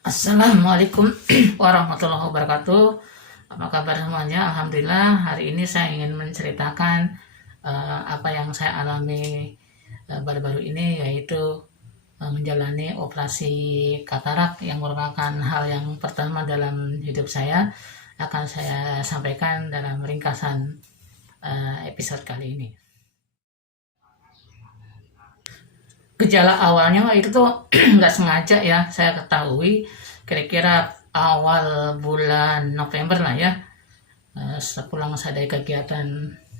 Assalamualaikum warahmatullahi wabarakatuh. Apa kabar semuanya? Alhamdulillah, hari ini saya ingin menceritakan apa yang saya alami baru-baru ini, yaitu menjalani operasi katarak yang merupakan hal yang pertama dalam hidup saya. Akan saya sampaikan dalam ringkasan episode kali ini. Gejala awalnya itu tuh nggak sengaja ya saya ketahui kira-kira awal bulan November lah ya. Sepulang saya dari kegiatan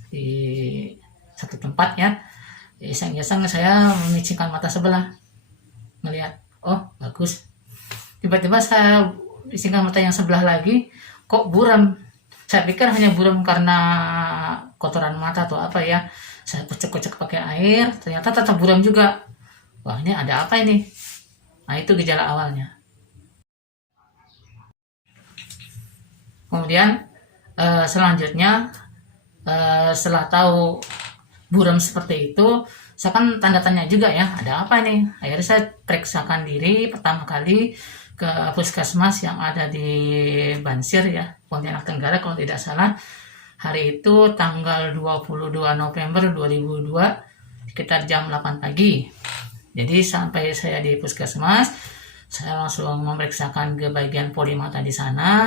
di satu tempat ya, iseng-iseng saya memicingkan mata sebelah, melihat, oh bagus, tiba-tiba saya isingkan mata yang sebelah lagi, kok buram. Saya pikir hanya buram karena kotoran mata atau apa ya. Saya kocek-kocek pakai air, ternyata tetap buram juga. Wah, ini ada apa ini? Nah, itu gejala awalnya. Kemudian selanjutnya setelah tahu buram seperti itu, saya kan tanda tanya juga ya, ada apa nih? Akhirnya saya periksakan diri pertama kali ke puskesmas yang ada di Bansir ya, Pontianak Tenggara kalau tidak salah. Hari itu tanggal 22 November 2002 sekitar jam 8 pagi. Jadi sampai saya di puskesmas, saya langsung memeriksakan ke bagian poli mata di sana.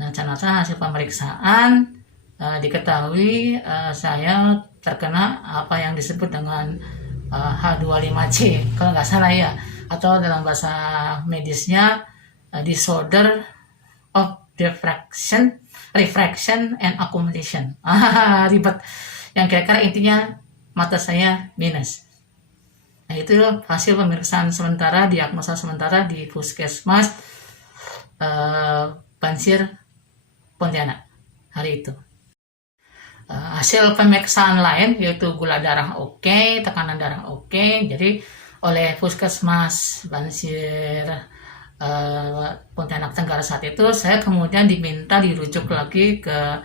Nah, ternyata hasil pemeriksaan diketahui saya terkena apa yang disebut dengan H25C, kalau nggak salah ya, atau dalam bahasa medisnya disorder of refraction and accumulation. Ribet. Yang kira-kira intinya mata saya minus. Nah, itu hasil pemeriksaan sementara, diagnosa sementara di puskesmas Bansir Pontianak hari itu. Hasil pemeriksaan lain yaitu gula darah oke, tekanan darah oke. Jadi oleh puskesmas Bansir Pontianak Tenggara saat itu, saya kemudian diminta dirujuk lagi ke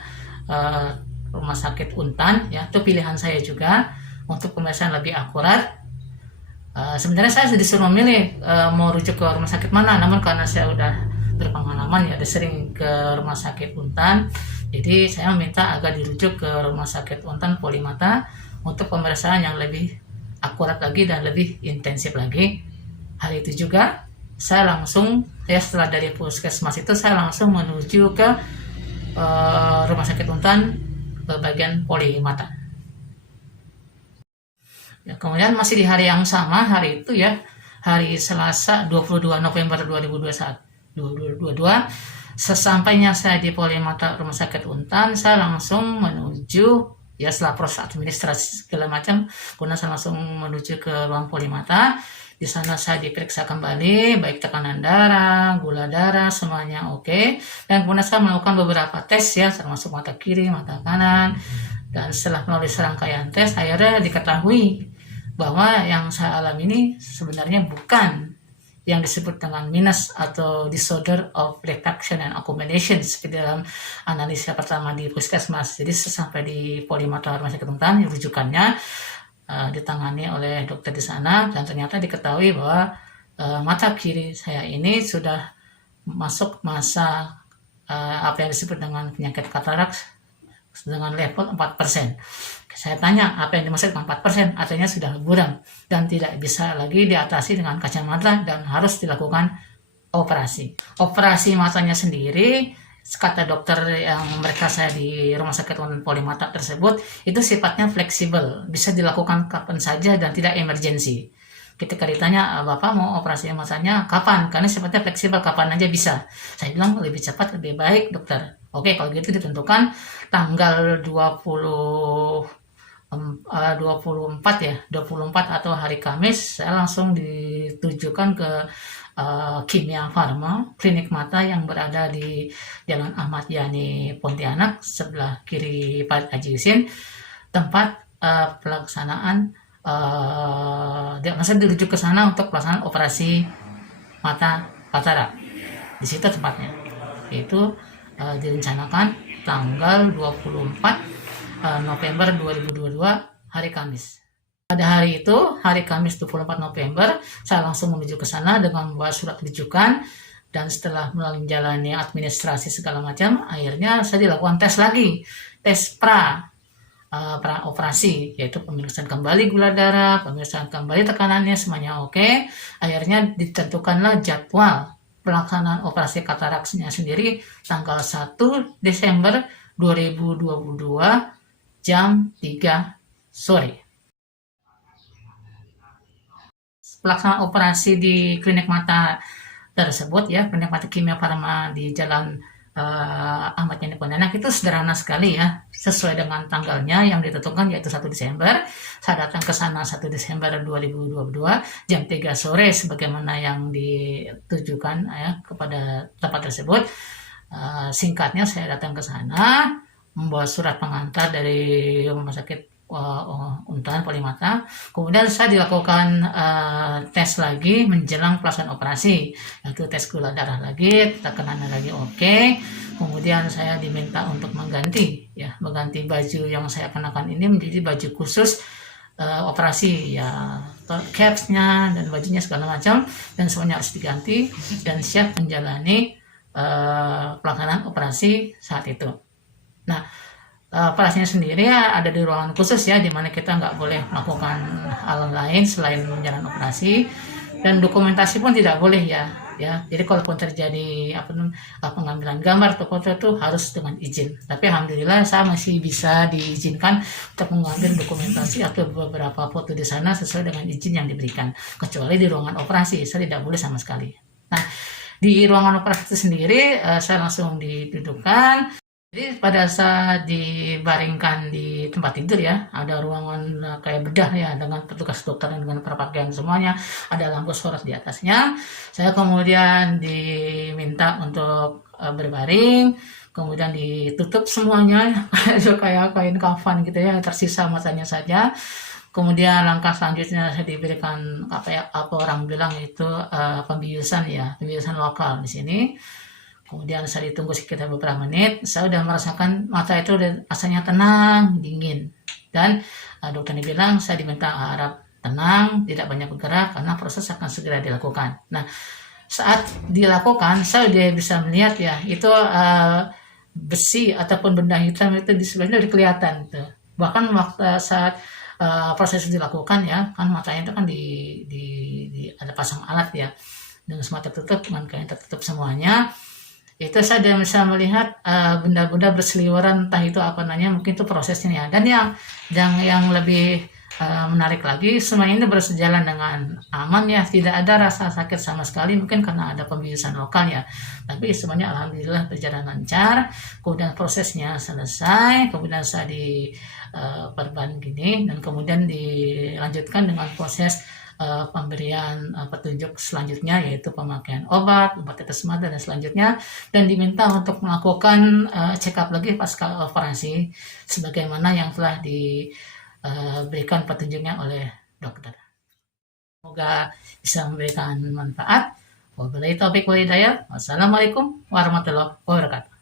rumah sakit Untan ya. Itu pilihan saya juga untuk pemeriksaan lebih akurat. Sebenarnya saya sudah disuruh memilih mau rujuk ke rumah sakit mana, namun karena saya udah berpengalaman ya, udah sering ke rumah sakit Untan, jadi saya meminta agar dirujuk ke rumah sakit Untan Polimata untuk pemeriksaan yang lebih akurat lagi dan lebih intensif lagi. Hari itu juga saya langsung ya, setelah dari puskesmas itu saya langsung menuju ke rumah sakit Untan ke bagian Polimata. Ya, kemudian masih di hari yang sama, hari itu ya, hari Selasa 22 November 2022, sesampainya saya di Polimata Rumah Sakit Untan, saya langsung menuju, ya setelah proses administrasi segala macam, kemudian saya langsung menuju ke ruang Polimata. Di sana saya diperiksa kembali, baik tekanan darah, gula darah, semuanya oke. Dan kemudian saya melakukan beberapa tes ya, termasuk mata kiri, mata kanan. Dan setelah melalui serangkaian tes, akhirnya diketahui bahwa yang saya alami ini sebenarnya bukan yang disebut dengan minus atau disorder of refraction and accumulation seperti dalam analisa pertama di puskesmas. Jadi sesampai di Polimata Rumah Sakit Untan, rujukannya ditangani oleh dokter di sana, dan ternyata diketahui bahwa mata kiri saya ini sudah masuk masa apa yang disebut dengan penyakit katarak dengan level 4%. Saya tanya apa yang dimaksud dengan 4%, artinya sudah buram dan tidak bisa lagi diatasi dengan kacamata dan harus dilakukan operasi. Operasi matanya sendiri, kata dokter yang mereka saya di rumah sakit Polimata tersebut, itu sifatnya fleksibel, bisa dilakukan kapan saja dan tidak emergensi. Ketika ditanya, Bapak mau operasi matanya kapan? Karena sifatnya fleksibel, kapan aja bisa. Saya bilang lebih cepat lebih baik dokter. Oke, kalau gitu ditentukan tanggal 24 ya, 24 atau hari Kamis, saya langsung ditujukan ke Kimia Farma, klinik mata yang berada di Jalan Ahmad Yani Pontianak, sebelah kiri Pak Haji Husin, tempat pelaksanaan maksudnya dirujuk ke sana untuk pelaksanaan operasi mata katarak. Di situ tempatnya. Itu direncanakan tanggal 24 November 2022, hari Kamis. Pada hari itu, hari Kamis 24 November, saya langsung menuju ke sana dengan membawa surat rujukan Dan setelah menjalani administrasi segala macam, akhirnya saya dilakukan tes lagi, tes pra operasi, yaitu pemeriksaan kembali gula darah, pemeriksaan kembali tekanannya, semuanya oke. Akhirnya ditentukanlah jadwal pelaksanaan operasi kataraksnya sendiri tanggal 1 Desember 2022 jam 3 sore. Pelaksanaan operasi di klinik mata tersebut ya, klinik mata Kimia Farma di Jalan Ahmad Yani Pontianak itu sederhana sekali ya, sesuai dengan tanggalnya yang ditentukan yaitu 1 Desember. Saya datang ke sana 1 Desember 2022 jam 3 sore sebagaimana yang ditujukan ya kepada tempat tersebut. Singkatnya saya datang ke sana membawa surat pengantar dari rumah sakit Untan Polimata. Kemudian saya dilakukan tes lagi menjelang pelaksanaan operasi, yaitu tes gula darah lagi, tekanannya lagi oke. Kemudian saya diminta untuk mengganti baju yang saya kenakan ini menjadi baju khusus operasi ya, capsnya dan bajunya segala macam, dan semuanya harus diganti dan siap menjalani pelaksanaan operasi saat itu. Nah, operasinya sendiri ya ada di ruangan khusus ya, dimana kita nggak boleh melakukan hal lain selain menjalani operasi, dan dokumentasi pun tidak boleh ya. Jadi kalaupun terjadi pengambilan gambar atau foto itu harus dengan izin. Tapi alhamdulillah saya masih bisa diizinkan untuk mengambil dokumentasi atau beberapa foto di sana sesuai dengan izin yang diberikan. Kecuali di ruangan operasi saya tidak boleh sama sekali. Nah, di ruangan operasi itu sendiri saya langsung didudukkan. Jadi pada saat dibaringkan di tempat tidur ya, ada ruangan kayak bedah ya dengan petugas dokter dan dengan berpakaian semuanya, ada lampu sorot di atasnya. Saya kemudian diminta untuk berbaring, kemudian ditutup semuanya kayak kain kafan gitu ya, tersisa matanya saja. Kemudian langkah selanjutnya saya diberikan apa orang bilang itu pembiusan lokal di sini. Kemudian saya ditunggu sekitar beberapa menit, saya sudah merasakan mata itu rasanya tenang, dingin. Dan dokternya bilang saya diminta harap tenang, tidak banyak bergerak karena proses akan segera dilakukan. Nah, saat dilakukan saya sudah bisa melihat ya, itu besi ataupun benda hitam itu di sebelahnya sudah kelihatan. Gitu. Bahkan waktu saat proses dilakukan ya, kan matanya itu kan ada pasang alat ya, dengan semua tertutup, matanya tertutup semuanya. Itu saya sudah bisa melihat benda-benda berseliweran, entah itu apa namanya, mungkin itu prosesnya ya. Dan yang lebih menarik lagi, semuanya ini berjalan dengan aman ya, tidak ada rasa sakit sama sekali, mungkin karena ada pembiusan lokal ya. Tapi semuanya alhamdulillah berjalan lancar. Kemudian prosesnya selesai, kemudian saya diperban gini, dan kemudian dilanjutkan dengan proses pemberian petunjuk selanjutnya, yaitu pemakaian obat tetes mata dan selanjutnya, dan diminta untuk melakukan check up lagi pasca operasi sebagaimana yang telah diberikan petunjuknya oleh dokter. Semoga bisa memberikan manfaat. Wabillahi taufiq wal hidayah. Wassalamualaikum warahmatullahi wabarakatuh.